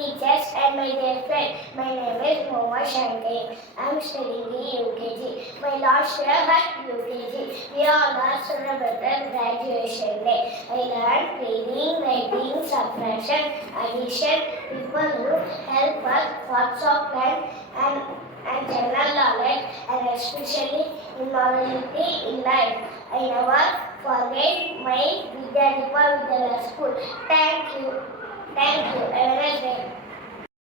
teachers and my dear friend. My name is Mohammed Shanti. I am studying in UKG. My last year at UKG. We all are celebrated graduation day. I learned reading, writing, subtraction, addition, people who help us, what's of and general knowledge, and especially in morality in life. I never forget my Vidya school. Thank you. Thank you. Have a nice day.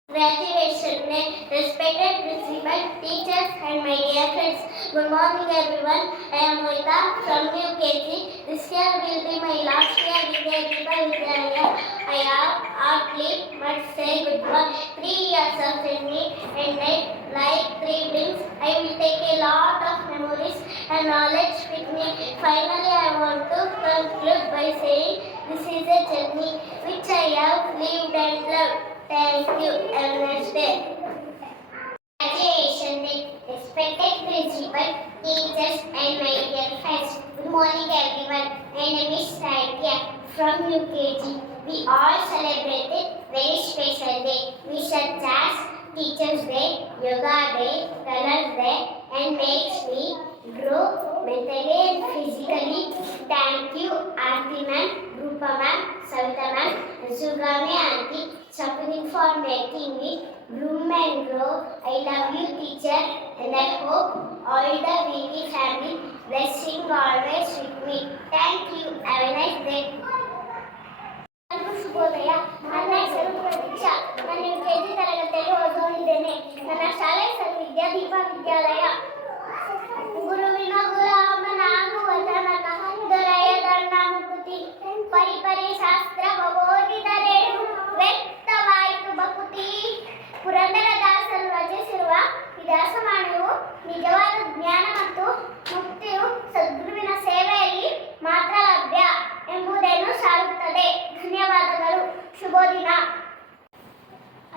Graduation day, respected principal, teachers and my dear friends. Good morning everyone. I am Moita from UKG. This year will be my last year in Vidyalaya. I have hardly must say goodbye. 3 years of journey ended like 3 blinks. I will take a lot of memories and knowledge with me. Finally, I want to conclude by saying this is a journey which I have lived and loved. Thank you. Have a nice day. Graduation day, respected principal, teachers and my dear friends. Good morning everyone. My name is Saitya from UKG. We all celebrated very special day, which such as Teachers Day, Yoga Day, Colors Day, and makes me grow mentally and physically. Thank you, Aarti ma'am, Rupa ma'am, Savita ma'am, Sugami auntie, supporting for making me bloom and grow. I love you, teacher, and I hope all the VV family blessing always with me. Thank you. Have a nice day. ಶುಭೋದಯ. ನನ್ನ ಹೆಸರು ಪ್ರತೀಕ್ಷಾ. ನಾನು UKG ತರಗತಿಯಲ್ಲಿ ಓದುತ್ತಿದ್ದೇನೆ. ನನ್ನ ಶಾಲೆ ಹೆಸರು ವಿದ್ಯಾದೀಪ ವಿದ್ಯಾಲಯ. ಗುರುವಿನ ಗುಲಾಮನಾಗುವ ತನಕ ದೊರೆಯದಣ್ಣ ಮುಕುತಿ. ಪರಿಪರಿ ಶಾಸ್ತ್ರ ಓದಿದರೇನು ವ್ಯಕ್ತವಾಯಿತು ಬಕುತಿ. ಪುರಂದರದಾಸರು ರಚಿಸಿರುವ ಈ ದಾಸವಾಣಿಯು ನಿಜವಾದ ಜ್ಞಾನ ಮತ್ತು ಮುಕ್ತಿಯು ಸದ್ಗುರುವಿನ ಸೇವೆಯಲ್ಲಿ ಮಾತ್ರ ಲಭ್ಯ ಎಂಬುದನ್ನು ಸಾರುತ್ತದೆ. ಧನ್ಯವಾದಗಳು. ಶುಭೋದಿನ.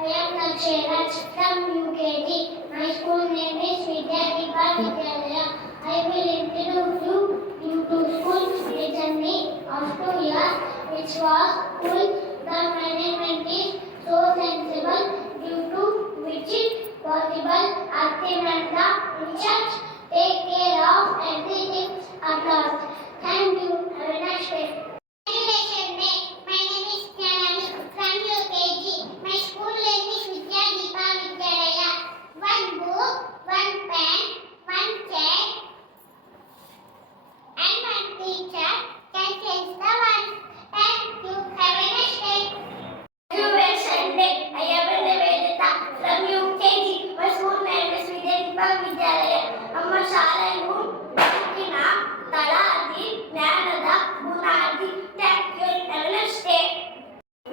I am Naksharaj from UKG. My school name is Vidyadeepa Vidyalaya. I will introduce you into school journey of 2 years, which was full. The management is so sensible, due to which it possible Arthimanda in church take care of everything at last. Thank you. Have a nice day. Graduation day. My name is Janani from UKG. My school name is Vidyadeepa Vidyalaya. 1 book, 1 pen, 1 chair, and 1 teacher can change the world. Thank you. Have a nice day. Graduation day. I am Nivedita from UKG. My school name is Vidyadeepa Vidyalaya. ನಮ್ಮ ಶಾಲೆಯು ಬದುಕಿನ ತಳಹದಿ, ಜ್ಞಾನದ ಬುನಾದಿ. Thank you. Have a nice day.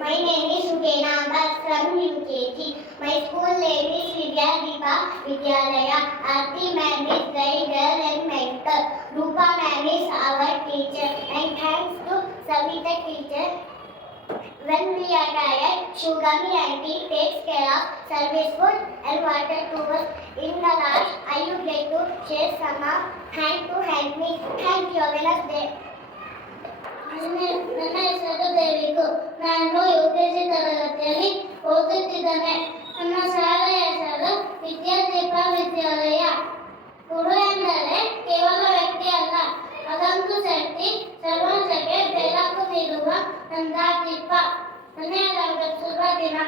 My name is Sugena Abbas from UKG. My school name is Vidyadeepa Vidyalaya. Aarti ma'am is guide and mentor. Rupa ma'am is our teacher. And thanks to Savita teacher. When we are tired, Shugami auntie takes care of service food and water to us. In the last, I would like to share some of hand to hand me. Thank you. Have a nice day. ನನ್ನ ಹೆಸರು ದೇವಿಕು. ನಾನು UKG ತರಗತಿಯಲ್ಲಿ ಓದುತ್ತಿದ್ದೇನೆ. ನನ್ನ ಶಾಲೆಯ ಹೆಸರು ವಿದ್ಯಾದೀಪ ವಿದ್ಯಾಲಯ. ಗುರು ಎಂದರೆ ಕೇವಲ ವ್ಯಕ್ತಿ ಅಲ್ಲ, ಅದಂತೂ ಶಕ್ತಿ, ಸಮಾಜಕ್ಕೆ ಬೆಳಕು ನೀಡುವ ನಂದಾದೀಪ. ಧನ್ಯವಾದಗಳು. ಶುಭ ದಿನ.